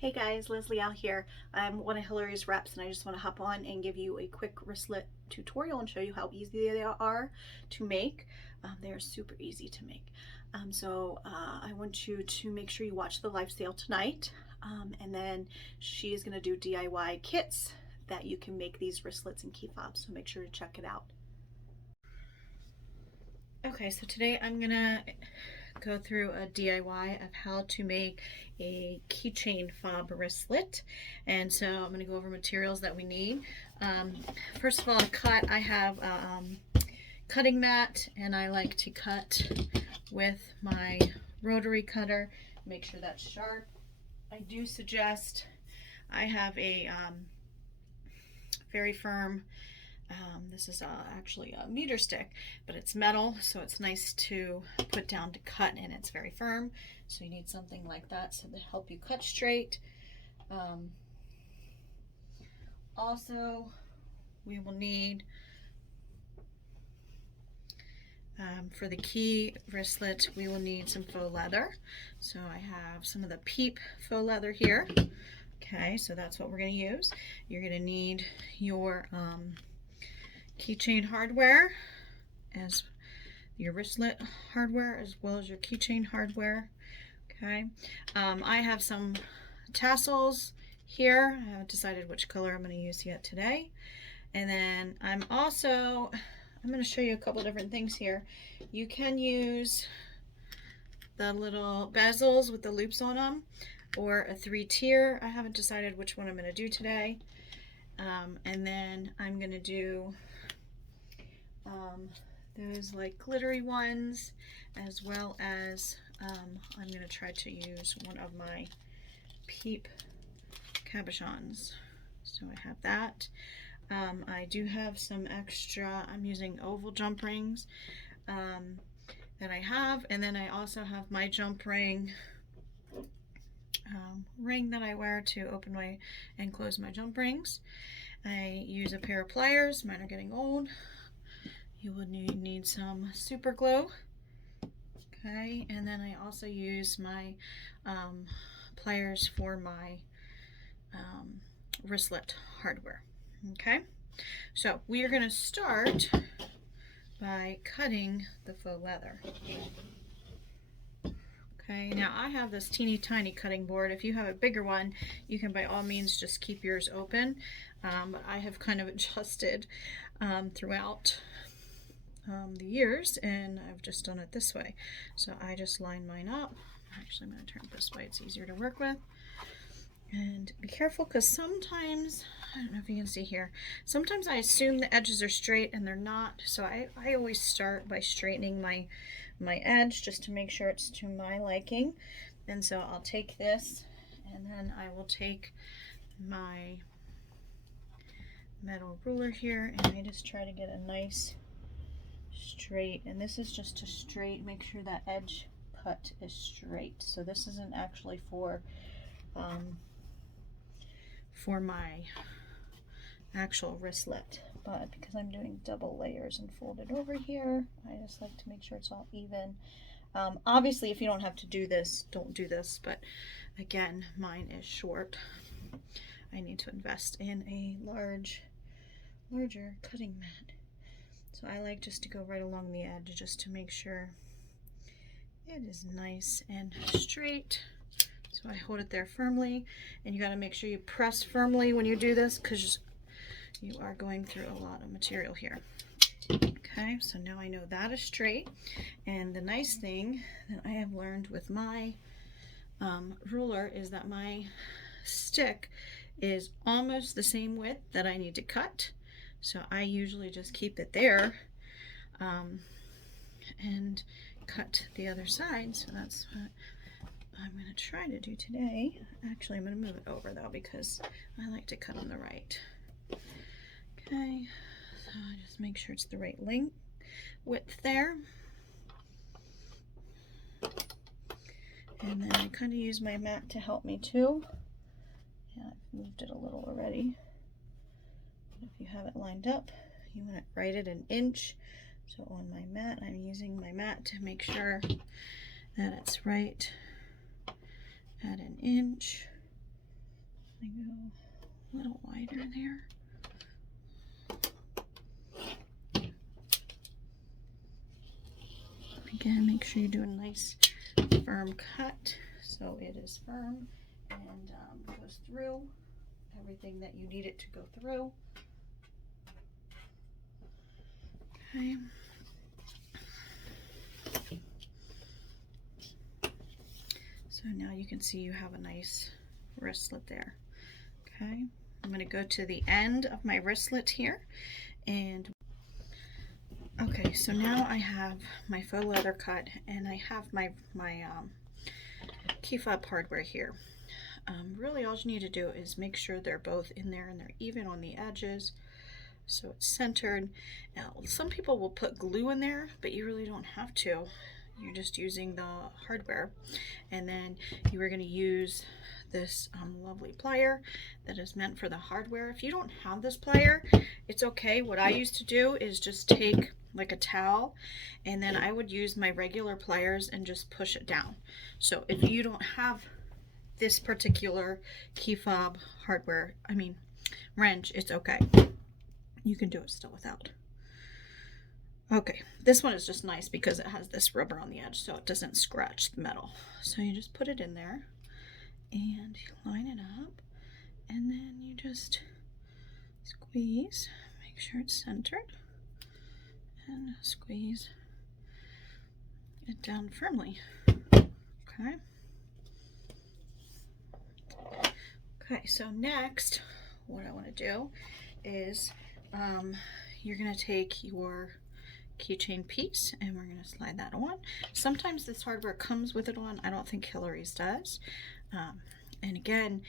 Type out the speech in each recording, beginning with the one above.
Hey guys, Leslie out here. I'm one of Hillary's reps and I just want to hop on and give you a quick wristlet tutorial and show you how easy they are to make. They are super easy to make. I want you to make sure you watch the live sale tonight, and then she is going to do DIY kits that you can make these wristlets and key fobs, so make sure to check it out. Okay, so today I'm going to go through a DIY of how to make a keychain fob wristlet. And so I'm going to go over materials that we need. First of all, to cut, I have a cutting mat, and I like to cut with my rotary cutter. Make sure that's sharp. I do suggest I have a very firm, this is actually a meter stick, but it's metal, so it's nice to put down to cut, and it's very firm. So you need something like that so to help you cut straight. Also, we will need, for the key wristlet, we will need some faux leather. So I have some of the Peep faux leather here. Okay, so that's what we're going to use. You're going to need your keychain hardware, as your wristlet hardware, as well as your keychain hardware. Okay, I have some tassels here. I haven't decided which color I'm going to use yet today. And then I'm going to show you a couple different things here. You can use the little bezels with the loops on them, or a 3-tier. I haven't decided which one I'm going to do today. And then I'm going to do those like glittery ones, as well as I'm going to try to use one of my Peep cabochons. So I have that. I do have some extra, I'm using oval jump rings that I have, and then I also have my jump ring that I wear to open my and close my jump rings. I use a pair of pliers, mine are getting old. You would need some super glue. Okay, and then I also use my pliers for my wristlet hardware. Okay, so we are going to start by cutting the faux leather. Okay, now I have this teeny tiny cutting board. If you have a bigger one, you can by all means just keep yours open. But I have kind of adjusted throughout the years, and I've just done it this way. So I just line mine up. Actually, I'm going to turn it this way, it's easier to work with. And be careful, because sometimes, I don't know if you can see here, sometimes I assume the edges are straight and they're not. So I always start by straightening my edge just to make sure it's to my liking. And so I'll take this, and then I will take my metal ruler here, and I just try to get a nice straight, and this is just to straight, make sure that edge cut is straight. So this isn't actually for my actual wristlet, but because I'm doing double layers and folded over here, I just like to make sure it's all even. Obviously, if you don't have to do this, don't do this, but again, mine is short. I need to invest in a larger cutting mat. So I like just to go right along the edge just to make sure it is nice and straight. So I hold it there firmly, and you got to make sure you press firmly when you do this, because you are going through a lot of material here. Okay, so now I know that is straight. And the nice thing that I have learned with my ruler is that my stick is almost the same width that I need to cut. So I usually just keep it there and cut the other side. So that's what I'm going to try to do today. Actually, I'm going to move it over though, because I like to cut on the right. Okay, so I just make sure it's the right length, width there. And then I kind of use my mat to help me too. Yeah, I've moved it a little already. If you have it lined up, you want it right at an inch. So on my mat, I'm using my mat to make sure that it's right at an inch. I go a little wider there. Again, make sure you do a nice firm cut so it is firm and goes through everything that you need it to go through. Okay. So now you can see you have a nice wristlet there. Okay, I'm going to go to the end of my wristlet here, and okay, so now I have my faux leather cut, and I have my keyfob hardware here. Really all you need to do is make sure they're both in there and they're even on the edges, so it's centered. Now some people will put glue in there, but you really don't have to. You're just using the hardware, and then you are going to use this lovely plier that is meant for the hardware. If you don't have this plier, it's okay. What I used to do is just take like a towel, and then I would use my regular pliers and just push it down. So if you don't have this particular key fob hardware, wrench, it's okay. You can do it still without. Okay, this one is just nice because it has this rubber on the edge so it doesn't scratch the metal. So you just put it in there and you line it up, and then you just squeeze, make sure it's centered, and squeeze it down firmly. Okay. Okay, so next what I want to do is you're going to take your keychain piece and we're going to slide that on. Sometimes this hardware comes with it on. I don't think Hillary's does. And again,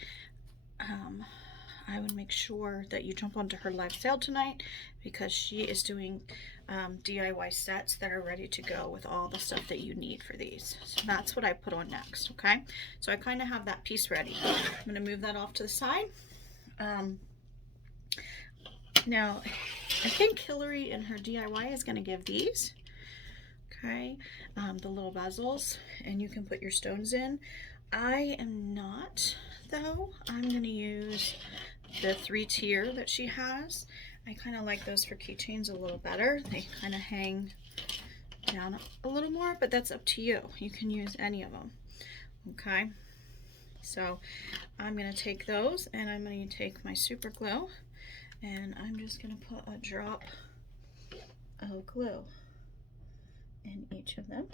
I would make sure that you jump onto her live sale tonight, because she is doing DIY sets that are ready to go with all the stuff that you need for these. So that's what I put on next. Okay, so I kind of have that piece ready. I'm going to move that off to the side. Now I think Hillary in her DIY is going to give these, okay, the little bezels, and you can put your stones in. I am not, though. I'm going to use the 3-tier that she has. I kind of like those for keychains a little better. They kind of hang down a little more, but that's up to you. You can use any of them, okay? So I'm going to take those, and I'm going to take my super glue, and I'm just going to put a drop of glue in each of them.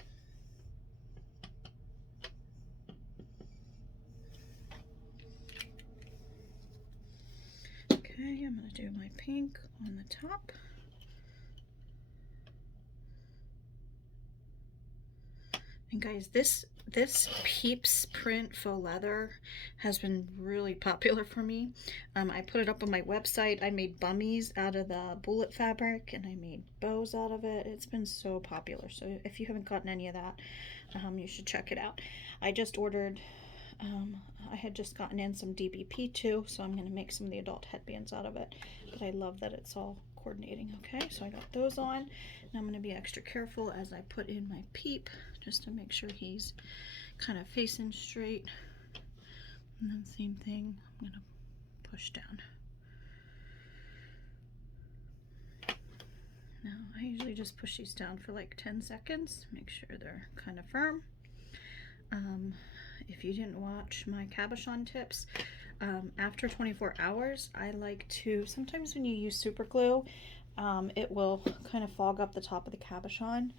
Okay, I'm going to do my pink on the top. And guys, this Peeps print faux leather has been really popular for me. I put it up on my website. I made bummies out of the bullet fabric, and I made bows out of it. It's been so popular. So if you haven't gotten any of that, you should check it out. I just ordered, I had just gotten in some DBP too, so I'm going to make some of the adult headbands out of it. But I love that it's all coordinating. Okay, so I got those on, and I'm going to be extra careful as I put in my peep, just to make sure he's kind of facing straight. And then same thing, I'm going to push down. Now I usually just push these down for like 10 seconds, make sure they're kind of firm. If you didn't watch my cabochon tips, after 24 hours, I like to, sometimes when you use super glue, it will kind of fog up the top of the cabochon.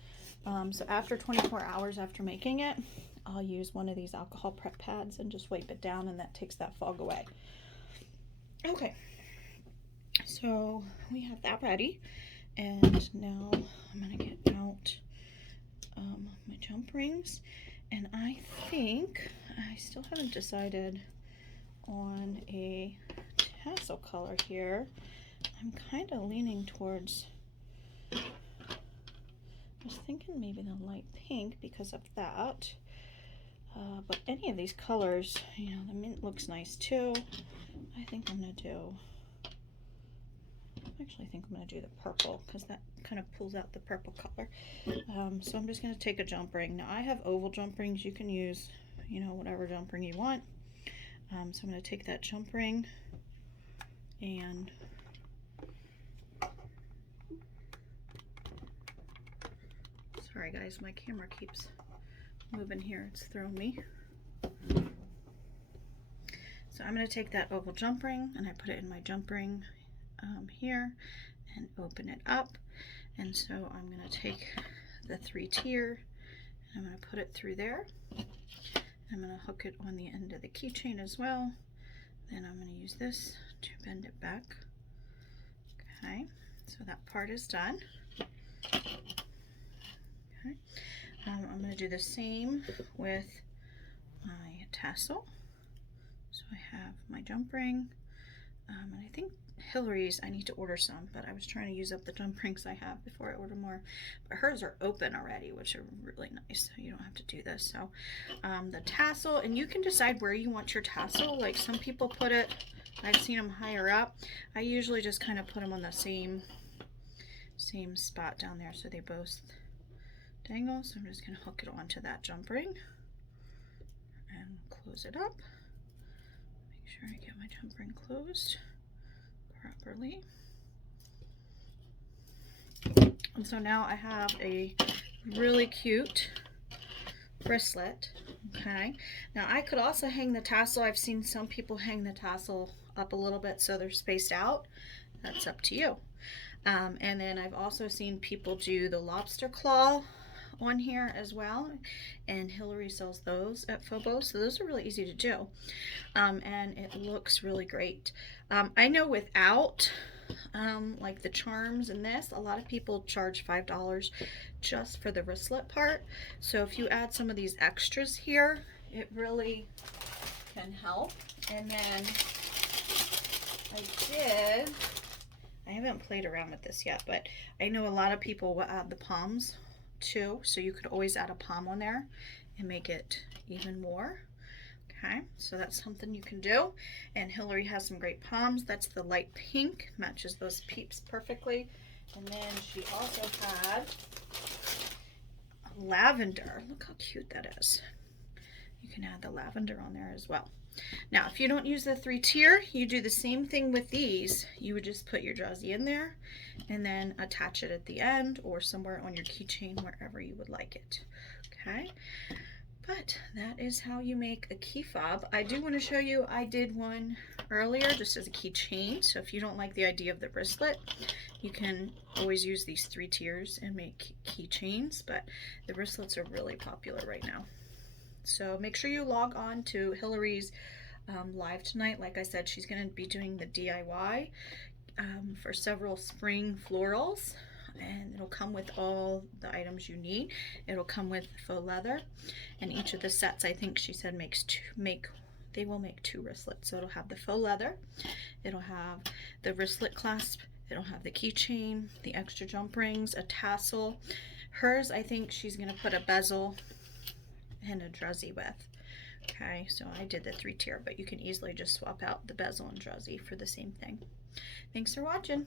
So after 24 hours after making it, I'll use one of these alcohol prep pads and just wipe it down, and that takes that fog away. Okay, so we have that ready, and now I'm going to get out my jump rings, and I think I still haven't decided on a tassel color here. I'm kind of leaning towards, I was thinking maybe the light pink because of that, but any of these colors, you know, the mint looks nice too. I think I'm going to do, actually I think I'm going to do the purple because that kind of pulls out the purple color. So I'm just going to take a jump ring. Now I have oval jump rings. You can use, you know, whatever jump ring you want. So I'm going to take that jump ring and sorry guys, my camera keeps moving here. It's throwing me. So I'm going to take that oval jump ring and I put it in my jump ring here and open it up. And so I'm going to take the 3-tier and I'm going to put it through there. I'm going to hook it on the end of the keychain as well. Then I'm going to use this to bend it back. Okay, so that part is done. Okay, I'm going to do the same with my tassel. So I have my jump ring, and I think Hillary's, I need to order some, but I was trying to use up the jump rings I have before I order more. But hers are open already, which are really nice, so you don't have to do this. So the tassel, and you can decide where you want your tassel. Like some people put it, I've seen them higher up. I usually just kind of put them on the same spot down there so they both dangle. So I'm just going to hook it onto that jump ring and close it up. Make sure I get my jump ring closed properly. And so now I have a really cute wristlet. Okay, now I could also hang the tassel. I've seen some people hang the tassel up a little bit so they're spaced out. That's up to you. And then I've also seen people do the lobster claw on here as well, and Hillary sells those at faux, so those are really easy to do, and it looks really great. I know without like the charms and this, a lot of people charge $5 just for the wristlet part, so if you add some of these extras here, it really can help. And then I haven't played around with this yet, but I know a lot of people will add the poms too, so you could always add a pom on there and make it even more. Okay, so that's something you can do. And Hillary has some great poms. That's the light pink, matches those peeps perfectly. And then she also had lavender. Look how cute that is. You can add the lavender on there as well. Now, if you don't use the 3-tier, you do the same thing with these. You would just put your jersey in there and then attach it at the end or somewhere on your keychain, wherever you would like it. Okay, but that is how you make a key fob. I do want to show you, I did one earlier just as a keychain. So if you don't like the idea of the wristlet, you can always use these 3 tiers and make keychains, but the wristlets are really popular right now. So make sure you log on to Hillary's live tonight. Like I said, she's going to be doing the DIY for several spring florals, and it'll come with all the items you need. It'll come with faux leather, and each of the sets, I think she said, they will make 2 wristlets. So it'll have the faux leather, it'll have the wristlet clasp, it'll have the keychain, the extra jump rings, a tassel. Hers, I think she's going to put a bezel and a jersey with. Okay, so I did the 3-tier, but you can easily just swap out the bezel and jersey for the same thing. Thanks for watching.